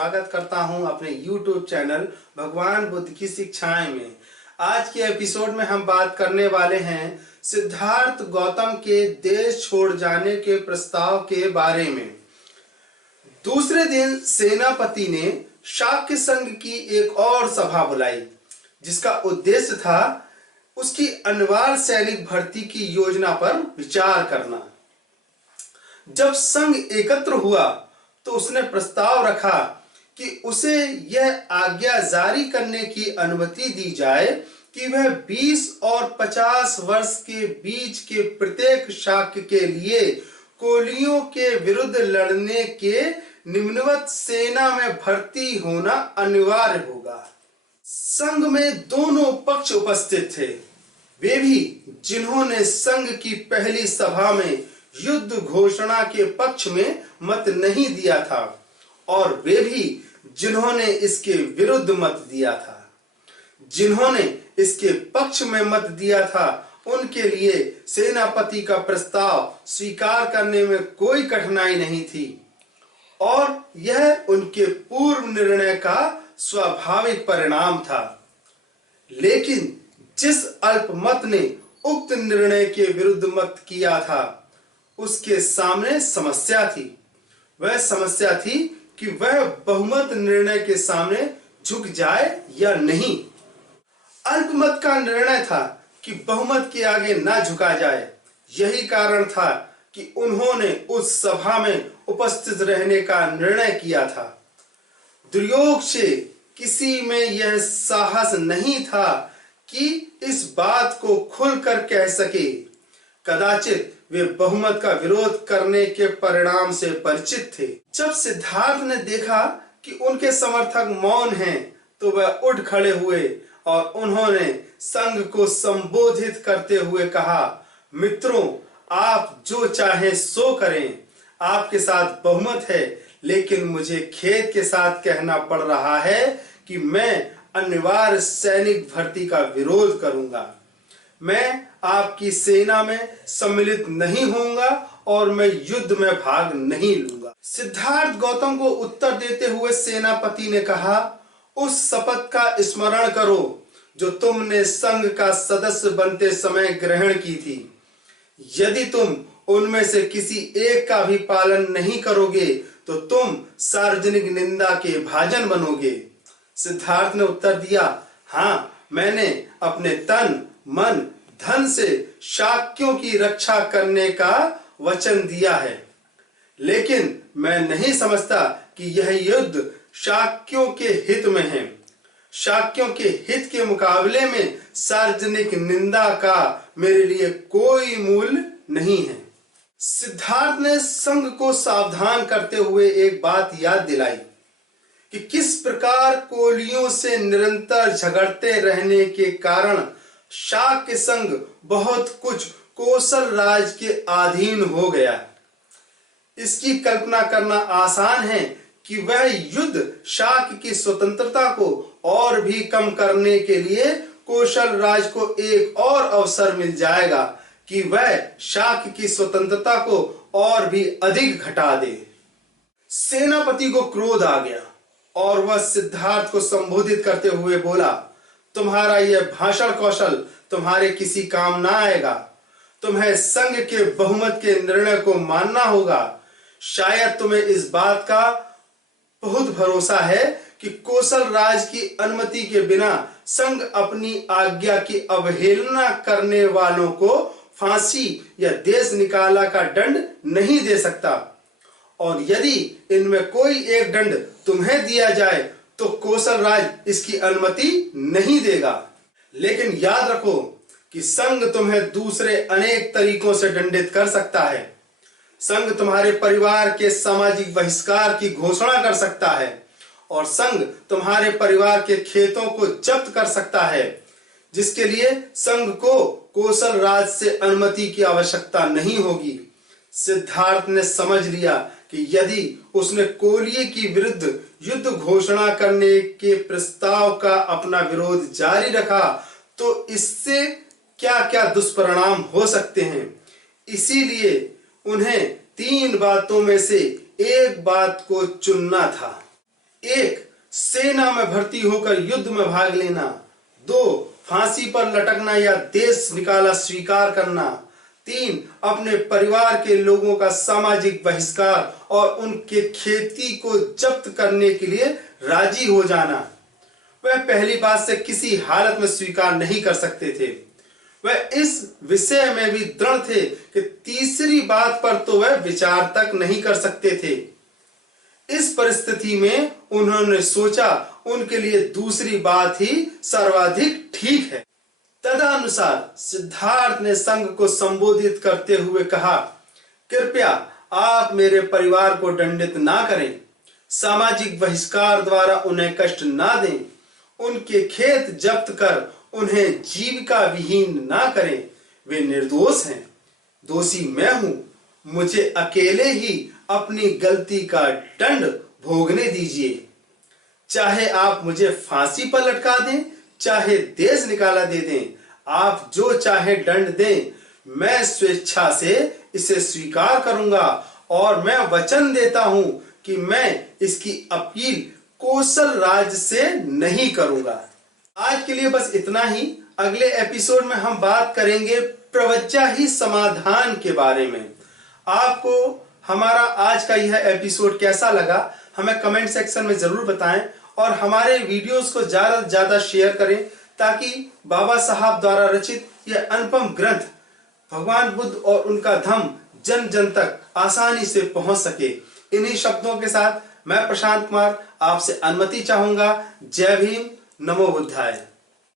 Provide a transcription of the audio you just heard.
स्वागत करता हूं अपने YouTube चैनल भगवान बुद्ध की शिक्षाएं में। आज के एपिसोड में हम बात करने वाले हैं सिद्धार्थ गौतम के देश छोड़ जाने के प्रस्ताव के बारे में। दूसरे दिन सेनापति ने शाक्य संघ की एक और सभा बुलाई, जिसका उद्देश्य था उसकी अनिवार्य सैनिक भर्ती की योजना पर विचार करना। जब संघ एकत्र हुआ तो उसने प्रस्ताव रखा कि उसे यह आज्ञा जारी करने की अनुमति दी जाए कि वह 20 और 50 वर्ष के बीच के प्रत्येक शाक्य के लिए कोलियों के विरुद्ध लड़ने के निम्नवत सेना में भर्ती होना अनिवार्य होगा। संघ में दोनों पक्ष उपस्थित थे, वे भी जिन्होंने संघ की पहली सभा में युद्ध घोषणा के पक्ष में मत नहीं दिया था, और वे भी जिन्होंने इसके विरुद्ध मत दिया था। जिन्होंने इसके पक्ष में मत दिया था उनके लिए सेनापति का प्रस्ताव स्वीकार करने में कोई कठिनाई नहीं थी, और यह उनके पूर्व निर्णय का स्वाभाविक परिणाम था। लेकिन जिस अल्पमत ने उक्त निर्णय के विरुद्ध मत किया था, उसके सामने समस्या थी। वह समस्या थी कि वह बहुमत निर्णय के सामने झुक जाए या नहीं। अल्पमत का निर्णय था कि बहुमत के आगे ना झुका जाए। यही कारण था कि उन्होंने उस सभा में उपस्थित रहने का निर्णय किया था। दुर्योग से किसी में यह साहस नहीं था कि इस बात को खुलकर कह सके। कदाचित वे बहुमत का विरोध करने के परिणाम से परिचित थे। जब सिद्धार्थ ने देखा कि उनके समर्थक मौन हैं, तो वह उठ खड़े हुए और उन्होंने संघ को संबोधित करते हुए कहा, मित्रों, आप जो चाहें सो करें। आपके साथ बहुमत है, लेकिन मुझे खेद के साथ कहना पड़ रहा है कि मैं अनिवार्य सैनिक भर्ती का विरोध करूंगा। मैं आपकी सेना में सम्मिलित नहीं होऊंगा और मैं युद्ध में भाग नहीं लूंगा। सिद्धार्थ गौतम को उत्तर देते हुए सेनापति ने कहा, उस शपथ का स्मरण करो जो तुमने संघ का सदस्य बनते समय ग्रहण की थी। यदि तुम उनमें से किसी एक का भी पालन नहीं करोगे तो तुम सार्वजनिक निंदा के भाजन बनोगे। सिद्धार्थ ने उत्तर दिया, हाँ, मैंने अपने तन मन धन से शाक्यों की रक्षा करने का वचन दिया है, लेकिन मैं नहीं समझता कि यह युद्ध शाक्यों के हित में है। शाक्यों के हित के मुकाबले में सार्वजनिक निंदा का मेरे लिए कोई मूल्य नहीं है। सिद्धार्थ ने संघ को सावधान करते हुए एक बात याद दिलाई कि किस प्रकार कोलियों से निरंतर झगड़ते रहने के कारण शाक्य संघ बहुत कुछ कोसल राज के अधीन हो गया। इसकी कल्पना करना आसान है कि वह युद्ध शाक्य की स्वतंत्रता को और भी कम करने के लिए कोसल राज को एक और अवसर मिल जाएगा कि वह शाक्य की स्वतंत्रता को और भी अधिक घटा दे। सेनापति को क्रोध आ गया और वह सिद्धार्थ को संबोधित करते हुए बोला, तुम्हारा यह भाषण कौशल तुम्हारे किसी काम ना आएगा। तुम्हें संघ के बहुमत के निर्णय को मानना होगा। शायद तुम्हें इस बात का बहुत भरोसा है कि कोसल राज की अनुमति के बिना संघ अपनी आज्ञा की अवहेलना करने वालों को फांसी या देश निकाला का दंड नहीं दे सकता, और यदि इनमें कोई एक दंड तुम्हें दिया जाए तो कोसल राज इसकी अनुमति नहीं देगा। लेकिन याद रखो कि संघ तुम्हें दूसरे अनेक तरीकों से दंडित कर सकता है। संघ तुम्हारे परिवार के सामाजिक बहिष्कार की घोषणा कर सकता है, और संघ तुम्हारे परिवार के खेतों को जब्त कर सकता है, जिसके लिए संघ को कोसल राज से अनुमति की आवश्यकता नहीं होगी। सिद्धार्थ ने समझ लिया कि यदि उसने कोलिये की विरुद्ध युद्ध घोषणा करने के प्रस्ताव का अपना विरोध जारी रखा तो इससे क्या क्या दुष्परिणाम हो सकते हैं। इसीलिए उन्हें 3 बातों में से एक बात को चुनना था। 1. सेना में भर्ती होकर युद्ध में भाग लेना। 2. फांसी पर लटकना या देश निकाला स्वीकार करना। 3. अपने परिवार के लोगों का सामाजिक बहिष्कार और उनके खेती को जब्त करने के लिए राजी हो जाना। वह पहली बात से किसी हालत में स्वीकार नहीं कर सकते थे। वह इस विषय में भी दृढ़ थे कि तीसरी बात पर तो वह विचार तक नहीं कर सकते थे। इस परिस्थिति में उन्होंने सोचा उनके लिए दूसरी बात ही सर्वाधिक ठीक है। तदनुसार सिद्धार्थ ने संघ को संबोधित करते हुए कहा, कृपया आप मेरे परिवार को दंडित ना करें, सामाजिक बहिष्कार द्वारा उन्हें कष्ट ना दें, उनके खेत जब्त कर उन्हें जीविका विहीन ना करें। वे निर्दोष हैं, दोषी मैं हूं। मुझे अकेले ही अपनी गलती का दंड भोगने दीजिए। चाहे आप मुझे फांसी पर लटका दें, चाहे देश निकाला दे दें, आप जो चाहे दंड दें, मैं स्वेच्छा से इसे स्वीकार करूंगा और मैं वचन देता हूं कि मैं इसकी अपील कौशल राज से नहीं करूंगा। आज के लिए बस इतना ही। अगले एपिसोड में हम बात करेंगे प्रवज्जा ही समाधान के बारे में। आपको हमारा आज का यह एपिसोड कैसा लगा हमें कमेंट सेक्शन में जरूर बताएं और हमारे वीडियोस को ज्यादा से ज्यादा शेयर करें ताकि बाबा साहब द्वारा रचित यह अनुपम ग्रंथ भगवान बुद्ध और उनका धम्म जन जन तक आसानी से पहुंच सके। इन्हीं शब्दों के साथ मैं प्रशांत कुमार आपसे अनुमति चाहूंगा। जय भीम, नमो बुद्धाय।